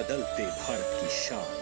बदलते भारत की शान।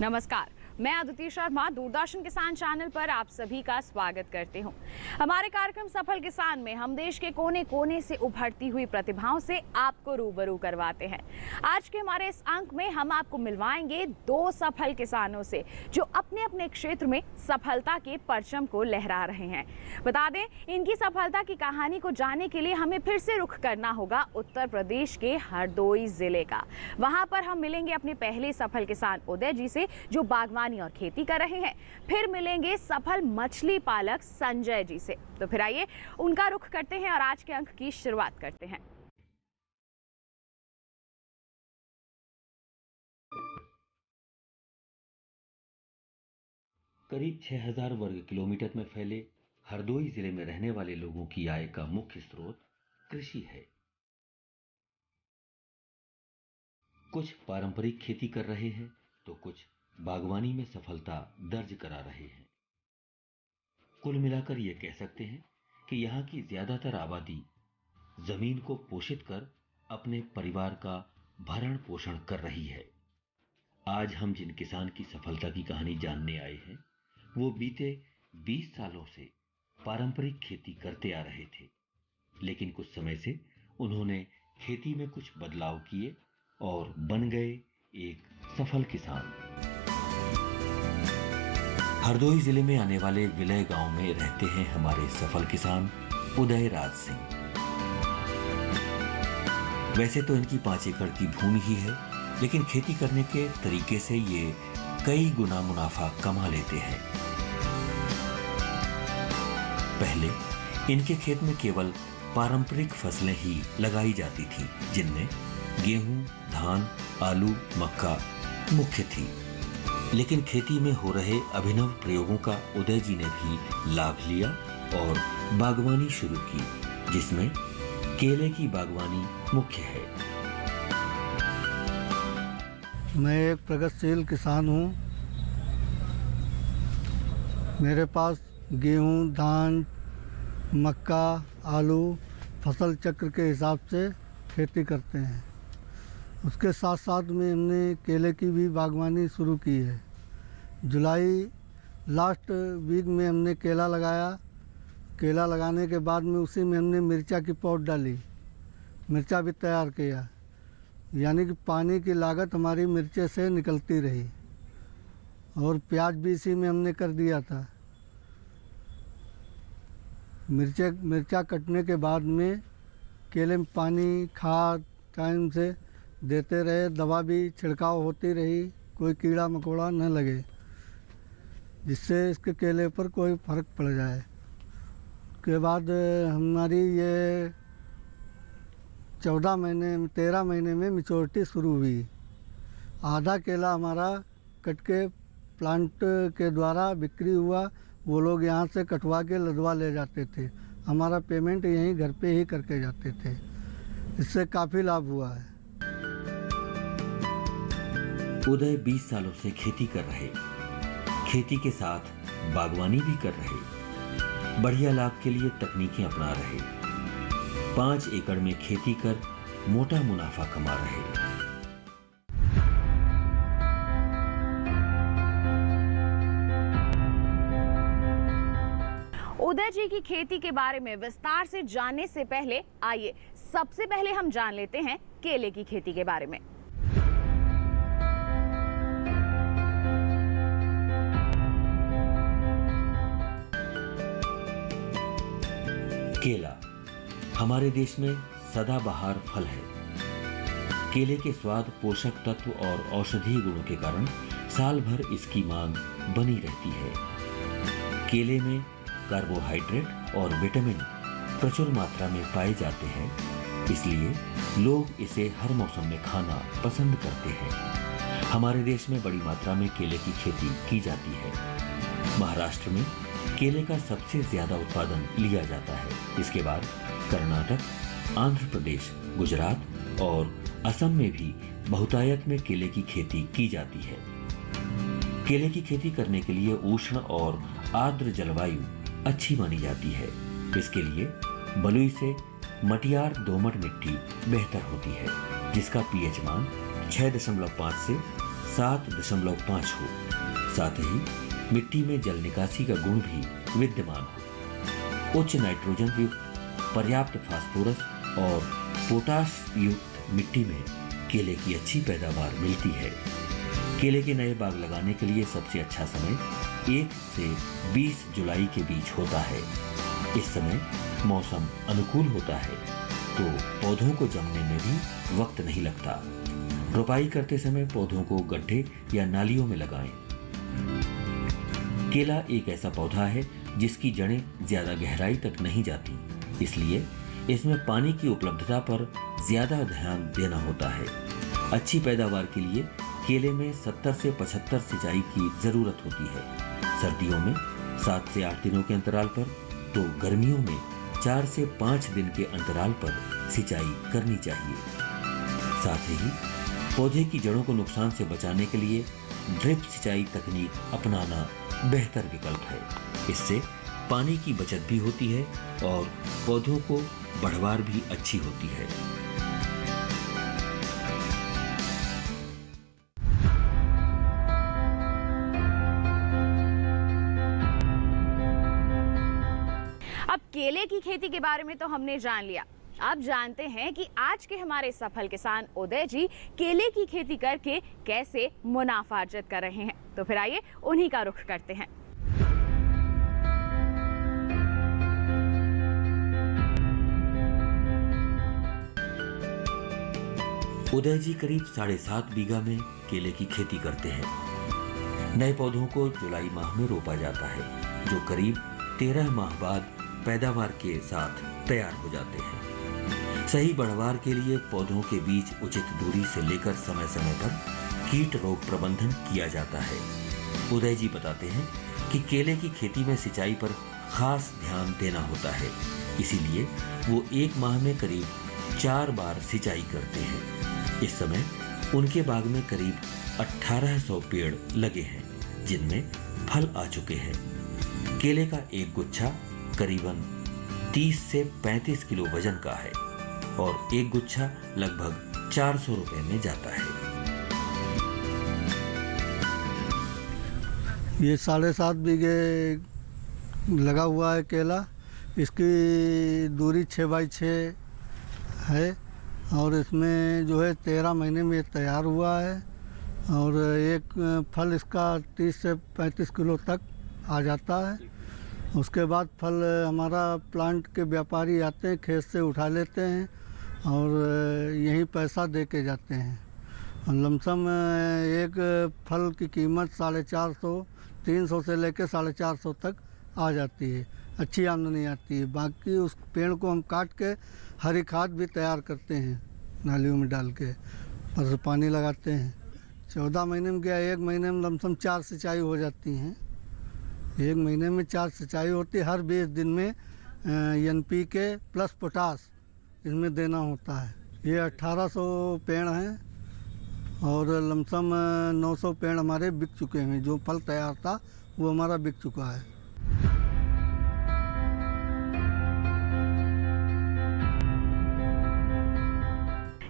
नमस्कार, मैं अदिति शर्मा दूरदर्शन किसान चैनल पर आप सभी का स्वागत करती हूं। हमारे कार्यक्रम सफल किसान में हम देश के कोने कोने से उभरती हुई प्रतिभाओं से आपको रूबरू करवाते हैं। आज के हमारे इस अंक में हम आपको मिलवाएंगे दो सफल किसानों से जो अपने अपने क्षेत्र में सफलता के परचम को लहरा रहे हैं। बता दें, इनकी सफलता की कहानी को जानने के लिए हमें फिर से रुख करना होगा उत्तर प्रदेश के हरदोई जिले का। वहां पर हम मिलेंगे अपने पहले सफल किसान उदय जी से जो बागवानी और खेती कर रहे हैं। फिर मिलेंगे सफल मछली पालक संजय जी से। तो फिर आइए उनका रुख करते हैं और आज के अंक की शुरुआत करते हैं। करीब 6000 वर्ग किलोमीटर में फैले हरदोई जिले में रहने वाले लोगों की आय का मुख्य स्रोत कृषि है। कुछ पारंपरिक खेती कर रहे हैं तो कुछ बागवानी में सफलता दर्ज करा रहे हैं। कुल मिलाकर ये कह सकते हैं कि यहाँ की ज्यादातर आबादी जमीन को पोषित कर अपने परिवार का भरण पोषण कर रही है। आज हम जिन किसान की सफलता की कहानी जानने आए हैं वो बीते 20 सालों से पारंपरिक खेती करते आ रहे थे, लेकिन कुछ समय से उन्होंने खेती में कुछ बदलाव किए और बन गए एक सफल किसान। हरदोई जिले में आने वाले विलय गांव में रहते हैं हमारे सफल किसान उदय राज सिंह। वैसे तो इनकी 5 एकड़ की भूमि ही है, लेकिन खेती करने के तरीके से ये कई गुना मुनाफा कमा लेते हैं। पहले इनके खेत में केवल पारंपरिक फसलें ही लगाई जाती थी, जिनमें गेहूं, धान, आलू, मक्का मुख्य थी। लेकिन खेती में हो रहे अभिनव प्रयोगों का उदय जी ने भी लाभ लिया और बागवानी शुरू की, जिसमें केले की बागवानी मुख्य है। मैं एक प्रगतिशील किसान हूँ। मेरे पास गेहूँ, धान, मक्का, आलू फसल चक्र के हिसाब से खेती करते हैं। उसके साथ साथ में हमने केले की भी बागवानी शुरू की है। जुलाई लास्ट वीक में हमने केला लगाया। केला लगाने के बाद में उसी में हमने मिर्चा की पौध डाली, मिर्चा भी तैयार किया, यानी कि पानी की लागत हमारी मिर्चे से निकलती रही। और प्याज भी इसी में हमने कर दिया था। मिर्चा कटने के बाद में केले में पानी, खाद टाइम से देते रहे, दवा भी छिड़काव होती रही, कोई कीड़ा मकोड़ा न लगे, जिससे इसके केले पर कोई फर्क पड़ जाए। उसके बाद हमारी ये 13 महीने में मैच्योरिटी शुरू हुई। आधा केला हमारा कट के प्लांट के द्वारा बिक्री हुआ। वो लोग यहाँ से कटवा के लदवा ले जाते थे। हमारा पेमेंट यहीं घर पे ही करके जाते थे। इससे काफ़ी लाभ हुआ है। उदय 20 सालों से खेती कर रहे, खेती के साथ बागवानी भी कर रहे, बढ़िया लाभ के लिए तकनीकें अपना रहे, 5 एकड़ में खेती कर मोटा मुनाफा कमा रहे। उदय जी की खेती के बारे में विस्तार से जानने से पहले आइए सबसे पहले हम जान लेते हैं केले की खेती के बारे में। केला हमारे देश में सदाबहार फल है। केले के स्वाद, पोषक तत्व और औषधीय गुणों के कारण साल भर इसकी मांग बनी रहती है। केले में कार्बोहाइड्रेट और विटामिन प्रचुर मात्रा में पाए जाते हैं, इसलिए लोग इसे हर मौसम में खाना पसंद करते हैं। हमारे देश में बड़ी मात्रा में केले की खेती की जाती है। महाराष्ट्र में केले का सबसे ज्यादा उत्पादन लिया जाता है। इसके बाद कर्नाटक, आंध्र प्रदेश, गुजरात और असम में भी बहुतायत में केले की खेती की जाती है। केले की खेती करने के लिए उष्ण और आर्द्र जलवायु अच्छी मानी जाती है। इसके लिए बलुई से मटियार दोमट मिट्टी बेहतर होती है, जिसका पीएच मान 6.5 से 7.5 हो। साथ ही मिट्टी में जल निकासी का गुण भी विद्यमान हो। उच्च नाइट्रोजन युक्त, पर्याप्त फास्फोरस और पोटाश युक्त मिट्टी में केले की अच्छी पैदावार मिलती है। केले के नए बाग लगाने के लिए सबसे अच्छा समय 1 से 20 जुलाई के बीच होता है। इस समय मौसम अनुकूल होता है, तो पौधों को जमने में भी वक्त नहीं लगता। रोपाई करते समय पौधों को गड्ढे या नालियों में लगाएं। केला एक ऐसा पौधा है जिसकी जड़ें ज्यादा गहराई तक नहीं जाती, इसलिए इसमें पानी की उपलब्धता पर ज्यादा ध्यान देना होता है। अच्छी पैदावार के लिए केले में 70 से 75 सिंचाई की जरूरत होती है। सर्दियों में 7 से 8 दिनों के अंतराल पर, तो गर्मियों में 4 से 5 दिन के अंतराल पर सिंचाई करनी चाहिए। साथ ही पौधे की जड़ों को नुकसान से बचाने के लिए ड्रिप सिंचाई तकनीक अपनाना बेहतर विकल्प है। इससे पानी की बचत भी होती है और पौधों को बढ़वार भी अच्छी होती है। अब केले की खेती के बारे में तो हमने जान लिया। अब जानते हैं कि आज के हमारे सफल किसान उदय जी केले की खेती करके कैसे मुनाफा अर्जित कर रहे हैं। तो फिर आइए उन्हीं का रुख करते हैं। उदय जी करीब 7.5 बीघा में केले की खेती करते हैं। नए पौधों को जुलाई माह में रोपा जाता है, जो करीब 13 माह बाद पैदावार के साथ तैयार हो जाते हैं। सही बढ़वार के लिए पौधों के बीच उचित दूरी से लेकर समय समय पर कीट रोग प्रबंधन किया जाता है। उदय जी बताते हैं कि केले की खेती में सिंचाई पर खास ध्यान देना होता है, इसीलिए वो 1 माह में करीब 4 बार सिंचाई करते हैं। इस समय उनके बाग में करीब 1800 पेड़ लगे हैं, जिनमें फल आ चुके हैं। केले का एक गुच्छा करीबन 30 से 35 किलो वजन का है और एक गुच्छा लगभग 400 रुपए में जाता है। ये 7.5 बीघे लगा हुआ है केला। इसकी दूरी 6 बाई 6 है और इसमें जो है 13 महीने में तैयार हुआ है और एक फल इसका 30 से 35 किलो तक आ जाता है। उसके बाद फल हमारा प्लांट के व्यापारी आते हैं, खेत से उठा लेते हैं और यहीं पैसा दे के जाते हैं। लमसम एक फल की कीमत 450, 300 से लेकर 450 तक आ जाती है। अच्छी आमदनी आती है। बाकी उस पेड़ को हम काट के हरी खाद भी तैयार करते हैं, नालियों में डाल के पर पानी लगाते हैं। 14 महीने में गया, 1 महीने में लमसम 4 सिंचाई हो जाती हैं। 1 महीने में 4 सिंचाई होती है। हर 20 दिन में NPK प्लस पोटास इसमें देना होता है। ये 1800 पेड़ हैं और लमसम 900 पेड़ हमारे बिक चुके हैं। जो फल तैयार था वो हमारा बिक चुका है।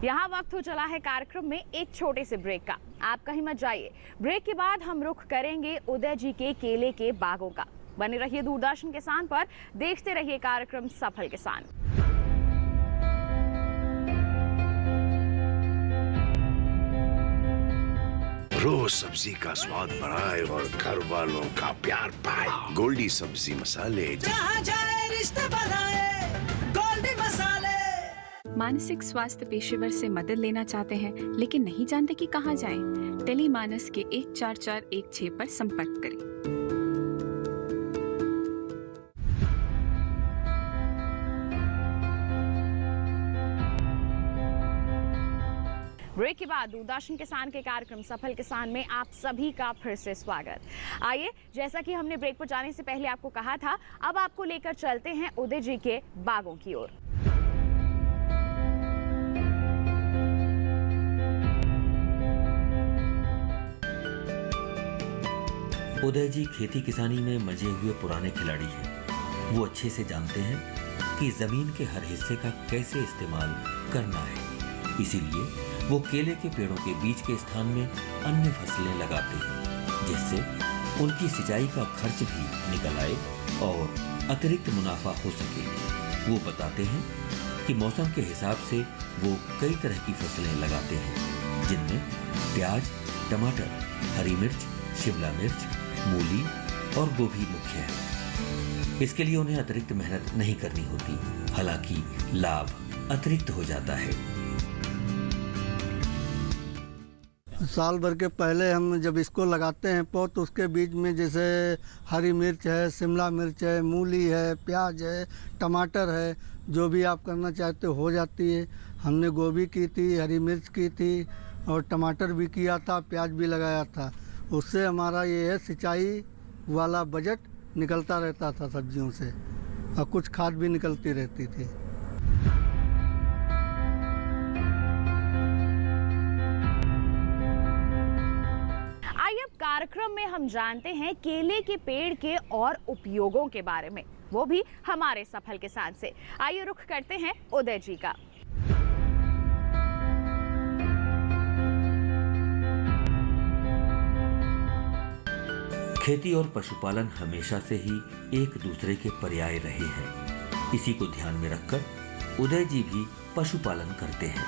यहाँ वक्त हो चला है कार्यक्रम में एक छोटे से ब्रेक का। आप कहीं मत जाइए। ब्रेक के बाद हम रुख करेंगे उदय जी के केले के बागों का। बने रहिए दूरदर्शन किसान पर, देखते रहिए कार्यक्रम सफल किसान। रोज सब्जी का स्वाद बढ़ाए और घर वालों का प्यार पाए। गोल्डी सब्जी मसाले, जहाँ जाए रिश्ते बनाए, गोल्डी मसाले। मानसिक स्वास्थ्य पेशेवर से मदद लेना चाहते हैं लेकिन नहीं जानते कि कहां जाएं? टेलीमानस के 14416 पर संपर्क करें। ब्रेक के बाद दूरदर्शन किसान के कार्यक्रम सफल किसान में आप सभी का फिर से स्वागत। आइए, जैसा कि हमने ब्रेक पर जाने से पहले आपको कहा था, अब आपको लेकर चलते हैं उदय जी के बागों की ओर। उदय जी खेती किसानी में मजे हुए पुराने खिलाड़ी हैं। वो अच्छे से जानते हैं कि जमीन के हर हिस्से का कैसे इस्तेमाल करना है। इसीलिए वो केले के पेड़ों के बीच के स्थान में अन्य फसलें लगाते हैं, जिससे उनकी सिंचाई का खर्च भी निकल आए और अतिरिक्त मुनाफा हो सके। वो बताते हैं कि मौसम के हिसाब से वो कई तरह की फसलें लगाते हैं, जिनमें प्याज, टमाटर, हरी मिर्च, शिमला मिर्च, मूली और गोभी मुख्य है। इसके लिए उन्हें अतिरिक्त मेहनत नहीं करनी होती, हालांकि लाभ अतिरिक्त हो जाता है। साल भर के पहले हम जब इसको लगाते हैं पौध, तो उसके बीच में जैसे हरी मिर्च है, शिमला मिर्च है, मूली है, प्याज है, टमाटर है, जो भी आप करना चाहते हो जाती है। हमने गोभी की थी, हरी मिर्च की थी और टमाटर भी किया था, प्याज भी लगाया था। उससे हमारा ये है सिंचाई वाला बजट निकलता रहता था सब्जियों से, और कुछ खाद भी निकलती रहती थी। कार्यक्रम में हम जानते हैं केले के पेड़ के और उपयोगों के बारे में, वो भी हमारे सफल किसान से। आइए रुख करते हैं उदय जी का। खेती और पशुपालन हमेशा से ही एक दूसरे के पर्याय रहे हैं। इसी को ध्यान में रखकर उदय जी भी पशुपालन करते हैं।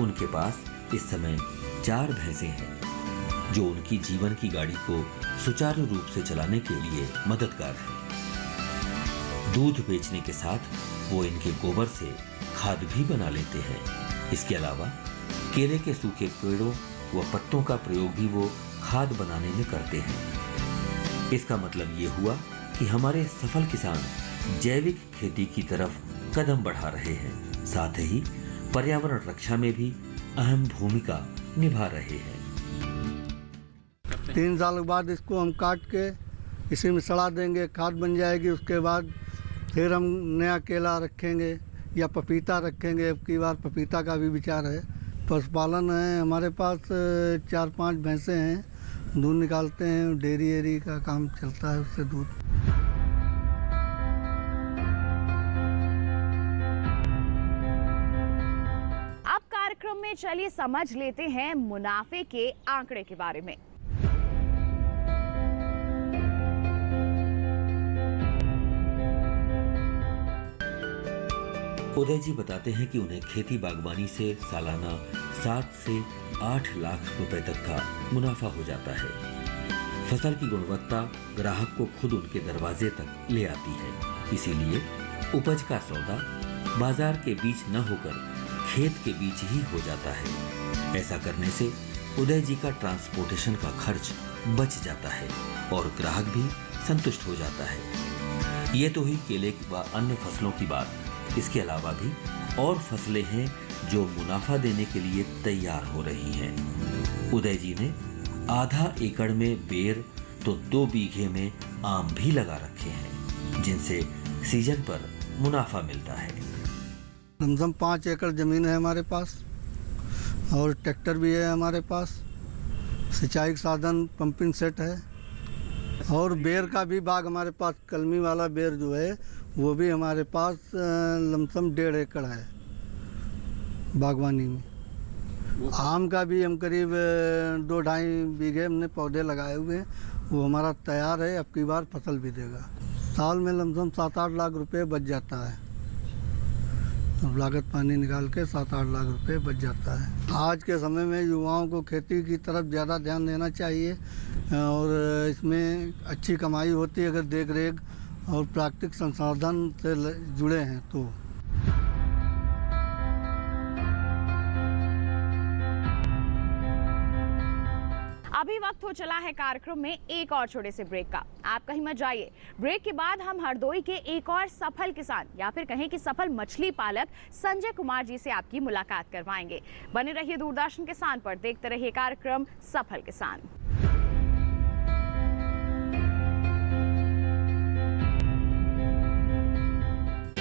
उनके पास इस समय 4 भैंसें हैं, जो उनकी जीवन की गाड़ी को सुचारू रूप से चलाने के लिए मददगार है। दूध बेचने के साथ वो इनके गोबर से खाद भी बना लेते हैं। इसके अलावा केले के सूखे पेड़ों व पत्तों का प्रयोग भी वो खाद बनाने में करते हैं। इसका मतलब ये हुआ कि हमारे सफल किसान जैविक खेती की तरफ कदम बढ़ा रहे हैं, साथ ही पर्यावरण रक्षा में भी अहम भूमिका निभा रहे हैं। 3 साल के बाद इसको हम काट के इसी में सड़ा देंगे, खाद बन जाएगी। उसके बाद फिर हम नया केला रखेंगे या पपीता रखेंगे। अब की बार पपीता का भी विचार है। पशुपालन है हमारे पास, 4-5 भैंसें हैं, दूध निकालते हैं, डेयरी एरी का काम चलता है, उससे दूध। अब कार्यक्रम में चलिए समझ लेते हैं मुनाफे के आंकड़े के बारे में। उदय जी बताते हैं कि उन्हें खेती बागवानी से सालाना 7 से 8 लाख रुपए तक का मुनाफा हो जाता है। फसल की गुणवत्ता ग्राहक को खुद उनके दरवाजे तक ले आती है, इसीलिए उपज का सौदा बाजार के बीच न होकर खेत के बीच ही हो जाता है। ऐसा करने से उदय जी का ट्रांसपोर्टेशन का खर्च बच जाता है और ग्राहक भी संतुष्ट हो जाता है। ये तो ही केले व अन्य फसलों की बात। इसके अलावा भी और फसलें हैं जो मुनाफा देने के लिए तैयार हो रही हैं। उदय जी ने आधा एकड़ में बेर तो 2 बीघे में आम भी लगा रखे हैं, जिनसे सीजन पर मुनाफा मिलता है। लमसम 5 एकड़ जमीन है हमारे पास और ट्रैक्टर भी है हमारे पास। सिंचाई का साधन पंपिंग सेट है और बेर का भी बाग हमारे पास। कलमी वाला बेर जो है वो भी हमारे पास लमसम 1.5 एकड़ है बागवानी में। आम का भी हम करीब 2-2.5 बीघे हमने पौधे लगाए हुए हैं, वो हमारा तैयार है, अब की बार फसल भी देगा। साल में लमसम 7-8 लाख रुपए बच जाता है। लागत पानी निकाल के 7-8 लाख रुपए बच जाता है। आज के समय में युवाओं को खेती की तरफ ज़्यादा ध्यान देना चाहिए और इसमें अच्छी कमाई होती है अगर देख रेख और प्राकृतिक संसाधन से जुड़े हैं तो। हो चला है कार्यक्रम में एक और छोटे से ब्रेक का। आप कहीं मत जाइए। ब्रेक के बाद हम हरदोई के एक और सफल किसान या फिर कहें कि सफल मछली पालक संजय कुमार जी से आपकी मुलाकात करवाएंगे। बने रहिए दूरदर्शन किसान पर, देखते रहिए कार्यक्रम सफल किसान।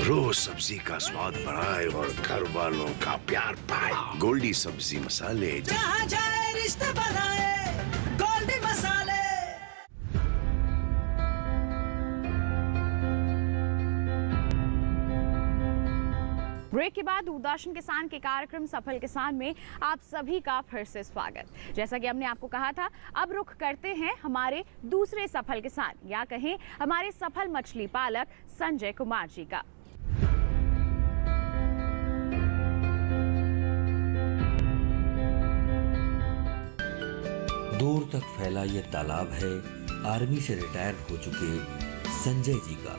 रोज सब्जी का स्वाद बढ़ाए और घर वालों का प्यार पाए। गोल्डी सब्जी मसाले, जहाँ जाए रिश्ते बनाए, गोल्डी मसाले। ब्रेक के बाद दूरदर्शन किसान के कार्यक्रम सफल किसान में आप सभी का फिर से स्वागत। जैसा कि हमने आपको कहा था, अब रुख करते हैं हमारे दूसरे सफल किसान या कहें हमारे सफल मछली पालक संजय कुमार जी का। दूर तक फैला ये तालाब है आर्मी से रिटायर हो चुके संजय जी का।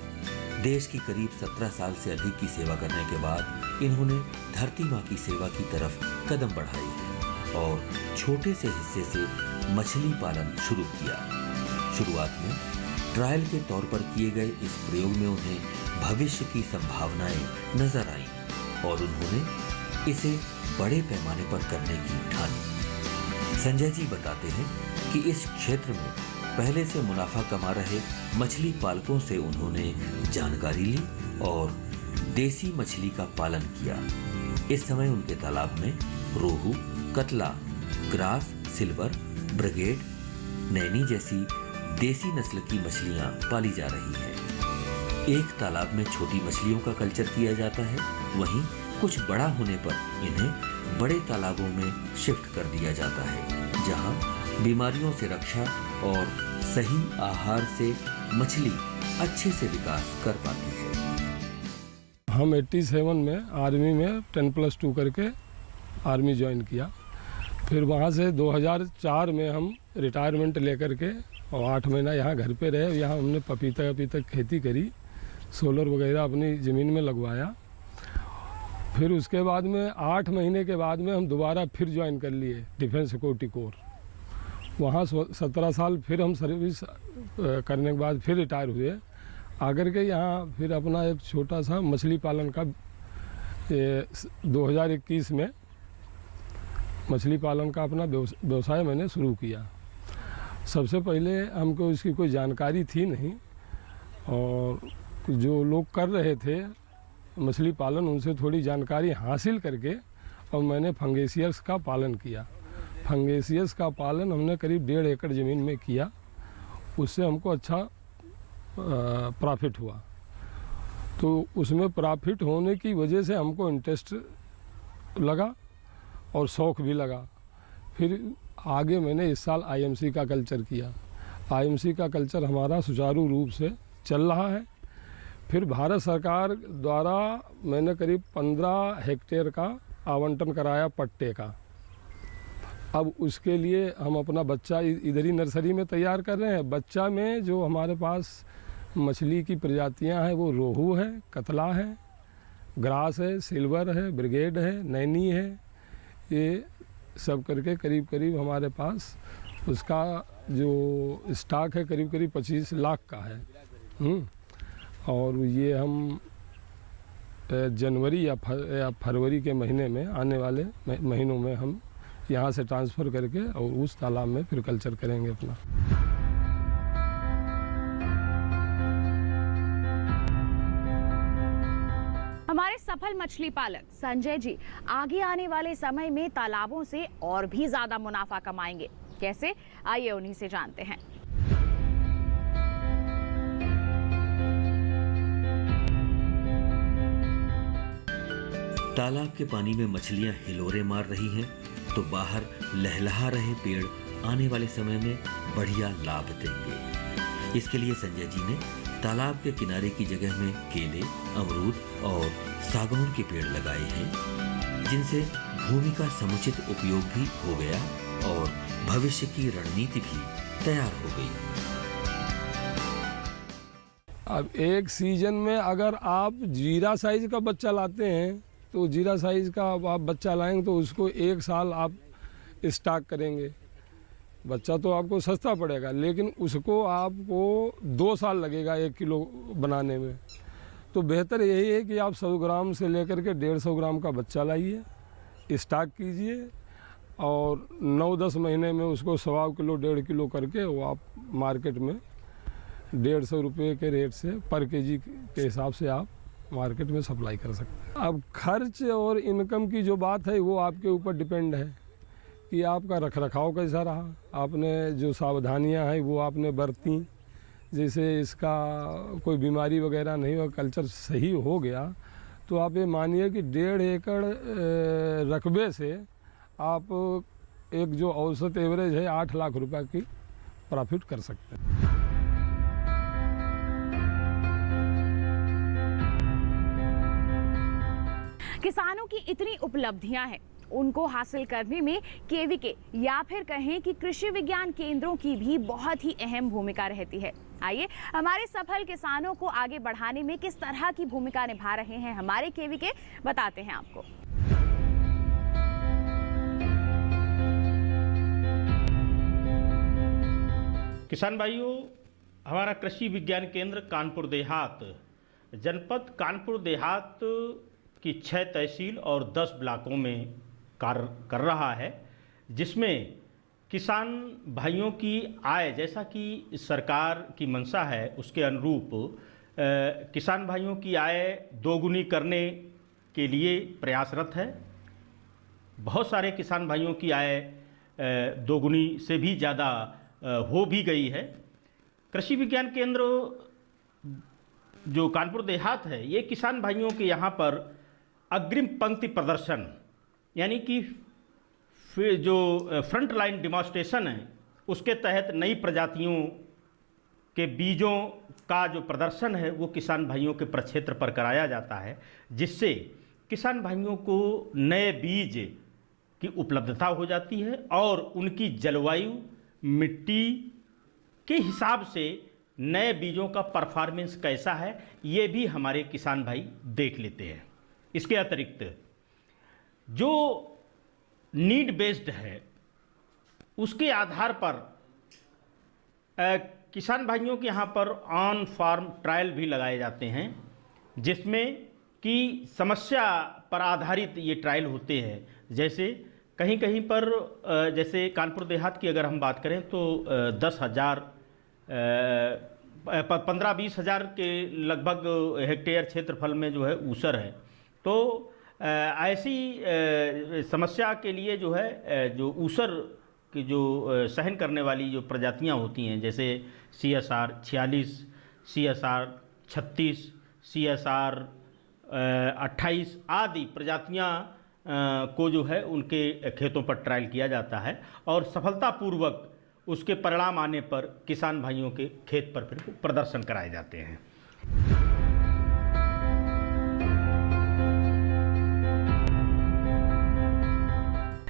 देश की करीब 17 साल से अधिक की सेवा करने के बाद इन्होंने धरती माँ की सेवा की तरफ कदम बढ़ाई है और छोटे से हिस्से से मछली पालन शुरू किया। शुरुआत में ट्रायल के तौर पर किए गए इस प्रयोग में उन्हें भविष्य की संभावनाएं नजर आईं और उन्होंने इसे बड़े पैमाने पर करने की ठानी। संजय जी बताते हैं कि इस क्षेत्र में पहले से मुनाफा कमा रहे मछली पालकों से उन्होंने जानकारी ली और देसी मछली का पालन किया। इस समय उनके तालाब में रोहू, कतला, ग्रास, सिल्वर, ब्रिगेड, नैनी जैसी देसी नस्ल की मछलियां पाली जा रही हैं। एक तालाब में छोटी मछलियों का कल्चर किया जाता है, वहीं कुछ बड़ा होने पर इन्हें बड़े तालाबों में शिफ्ट कर दिया जाता है, जहां बीमारियों से रक्षा और सही आहार से मछली अच्छे से विकास कर पाती है। हम 87 में आर्मी में 10+2 करके आर्मी ज्वाइन किया। फिर वहाँ से 2004 में हम रिटायरमेंट लेकर के और 8 महीना यहाँ घर पे रहे। यहाँ हमने पपीता खेती करी, सोलर वगैरह अपनी ज़मीन में लगवाया। फिर उसके बाद में 8 महीने के बाद में हम दोबारा फिर ज्वाइन कर लिए डिफेंस सिक्योरिटी कोर। वहाँ 17 साल फिर हम सर्विस करने के बाद फिर रिटायर हुए। आकर के यहाँ फिर अपना एक छोटा सा मछली पालन का 2021 में मछली पालन का अपना व्यवसाय मैंने शुरू किया। सबसे पहले हमको इसकी कोई जानकारी थी नहीं और जो लोग कर रहे थे मछली पालन, उनसे थोड़ी जानकारी हासिल करके और मैंने फंगेसियस का पालन किया। फंगेसियस का पालन हमने करीब 1.5 एकड़ ज़मीन में किया। उससे हमको अच्छा प्रॉफिट हुआ। तो उसमें प्रॉफिट होने की वजह से हमको इंटरेस्ट लगा और शौक़ भी लगा। फिर आगे मैंने इस साल आईएमसी का कल्चर किया। आईएमसी का कल्चर हमारा सुचारू रूप से चल रहा है। फिर भारत सरकार द्वारा मैंने करीब 15 हेक्टेयर का आवंटन कराया पट्टे का। अब उसके लिए हम अपना बच्चा इधर ही नर्सरी में तैयार कर रहे हैं। बच्चा में जो हमारे पास मछली की प्रजातियां हैं वो रोहू है, कतला है, ग्रास है, सिल्वर है, ब्रिगेड है, नैनी है। ये सब करके करीब करीब हमारे पास उसका जो स्टॉक है करीब करीब 25 लाख का है। और ये हम जनवरी या फरवरी के महीने में आने वाले महीनों में हम यहाँ से ट्रांसफ़र करके और उस तालाब में फिर कल्चर करेंगे अपना। हमारे सफल मछली पालक संजय जी आगे आने वाले समय में तालाबों से और भी ज्यादा मुनाफा कमाएंगे। कैसे, आइए उन्हीं से जानते हैं। तालाब के पानी में मछलियां हिलोरे मार रही हैं, तो बाहर लहलहा रहे पेड़ आने वाले समय में बढ़िया लाभ देंगे। इसके लिए संजय जी ने तालाब के किनारे की जगह में केले, अमरूद और सागौन के पेड़ लगाए हैं, जिनसे भूमि का समुचित उपयोग भी हो गया और भविष्य की रणनीति भी तैयार हो गई। अब एक सीजन में अगर आप जीरा साइज का बच्चा लाते हैं तो जीरा साइज का आप बच्चा लाएंगे तो उसको 1 साल आप स्टॉक करेंगे। बच्चा तो आपको सस्ता पड़ेगा, लेकिन उसको आपको 2 साल लगेगा 1 किलो बनाने में। तो बेहतर यही है कि आप 100 ग्राम से लेकर के 150 ग्राम का बच्चा लाइए, स्टॉक कीजिए और 9-10 महीने में उसको 1.25 किलो 1.5 किलो करके वो आप मार्केट में 150 रुपये के रेट से पर केजी के हिसाब से आप मार्केट में सप्लाई कर सकते हैं। अब खर्च और इनकम की जो बात है वो आपके ऊपर डिपेंड है कि आपका रखरखाव कैसा रहा, आपने जो सावधानियां हैं वो आपने बरती। जैसे इसका कोई बीमारी वगैरह नहीं हुआ, कल्चर सही हो गया, तो आप ये मानिए कि 1.5 एकड़ रकबे से आप एक जो औसत एवरेज है 8 लाख रुपए की प्रॉफिट कर सकते हैं। किसानों की इतनी उपलब्धियां हैं, उनको हासिल करने में केवीके या फिर कहें कि कृषि विज्ञान केंद्रों की भी बहुत ही अहम भूमिका रहती है। आइए हमारे सफल किसानों को आगे बढ़ाने में किस तरह की भूमिका निभा रहे हैं हमारे केवीके, बताते हैं आपको। किसान भाइयों, हमारा कृषि विज्ञान केंद्र कानपुर देहात जनपद कानपुर देहात की 6 तहसील और 10 ब्लॉकों में कार्य कर रहा है, जिसमें किसान भाइयों की आय, जैसा कि सरकार की मंशा है उसके अनुरूप किसान भाइयों की आय दोगुनी करने के लिए प्रयासरत है। बहुत सारे किसान भाइयों की आय दोगुनी से भी ज़्यादा हो भी गई है। कृषि विज्ञान केंद्र जो कानपुर देहात है, ये किसान भाइयों के यहाँ पर अग्रिम पंक्ति प्रदर्शन यानी कि फिर जो फ्रंट लाइन डिमॉन्स्ट्रेशन है उसके तहत नई प्रजातियों के बीजों का जो प्रदर्शन है वो किसान भाइयों के प्रक्षेत्र पर कराया जाता है, जिससे किसान भाइयों को नए बीज की उपलब्धता हो जाती है और उनकी जलवायु मिट्टी के हिसाब से नए बीजों का परफॉर्मेंस कैसा है ये भी हमारे किसान भाई देख लेते हैं। इसके अतिरिक्त जो नीड बेस्ड है उसके आधार पर किसान भाइयों के यहाँ पर ऑन फार्म ट्रायल भी लगाए जाते हैं, जिसमें कि समस्या पर आधारित ये ट्रायल होते हैं। जैसे कहीं कहीं पर जैसे कानपुर देहात की अगर हम बात करें तो 10,000 15-20 हज़ार के लगभग हेक्टेयर क्षेत्रफल में जो है ऊसर है। तो ऐसी समस्या के लिए जो है जो ऊसर की जो सहन करने वाली जो प्रजातियां होती हैं, जैसे CSR 46, CSR 36, CSR 28 आदि प्रजातियां को जो है उनके खेतों पर ट्रायल किया जाता है और सफलतापूर्वक उसके परिणाम आने पर किसान भाइयों के खेत पर फिर प्रदर्शन कराए जाते हैं।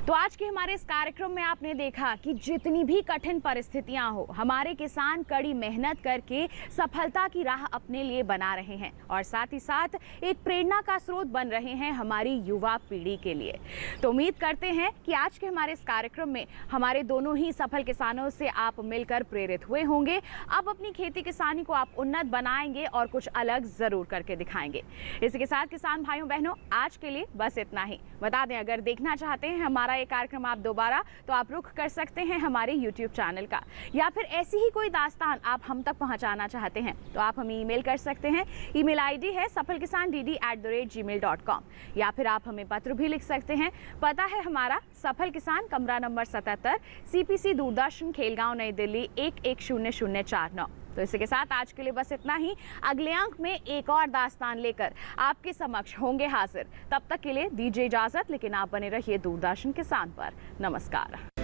तो आज के हमारे इस कार्यक्रम में आपने देखा कि जितनी भी कठिन परिस्थितियां हो, हमारे किसान कड़ी मेहनत करके सफलता की राह अपने लिए बना रहे हैं और साथ ही साथ एक प्रेरणा का स्रोत बन रहे हैं हमारी युवा पीढ़ी के लिए। तो उम्मीद करते हैं कि आज के हमारे इस कार्यक्रम में हमारे दोनों ही सफल किसानों से आप मिलकर प्रेरित हुए होंगे। अब अपनी खेती किसानी को आप उन्नत बनाएंगे और कुछ अलग जरूर करके दिखाएंगे। इसी के साथ किसान भाइयों बहनों, आज के लिए बस इतना ही। बता दें, अगर देखना चाहते हैं हमारा ये कार्यक्रम आप दोबारा, तो आप रुख कर सकते हैं हमारे YouTube चैनल का, या फिर ऐसी ही कोई दास्तान आप हम तक पहुंचाना चाहते हैं तो आप हमें ईमेल कर सकते हैं। ईमेल आईडी है safalkisandd@gmail.com, या फिर आप हमें पत्र भी लिख सकते हैं। पता है हमारा सफल किसान, कमरा नंबर 77, CPC दूरदर्शन, खेलगांव, नई दिल्ली 110049। तो इसी के साथ आज के लिए बस इतना ही। अगले अंक में एक और दास्तान लेकर आपके समक्ष होंगे हाजिर। तब तक के लिए दीजिए इजाजत, लेकिन आप बने रहिए दूरदर्शन किसान पर। नमस्कार।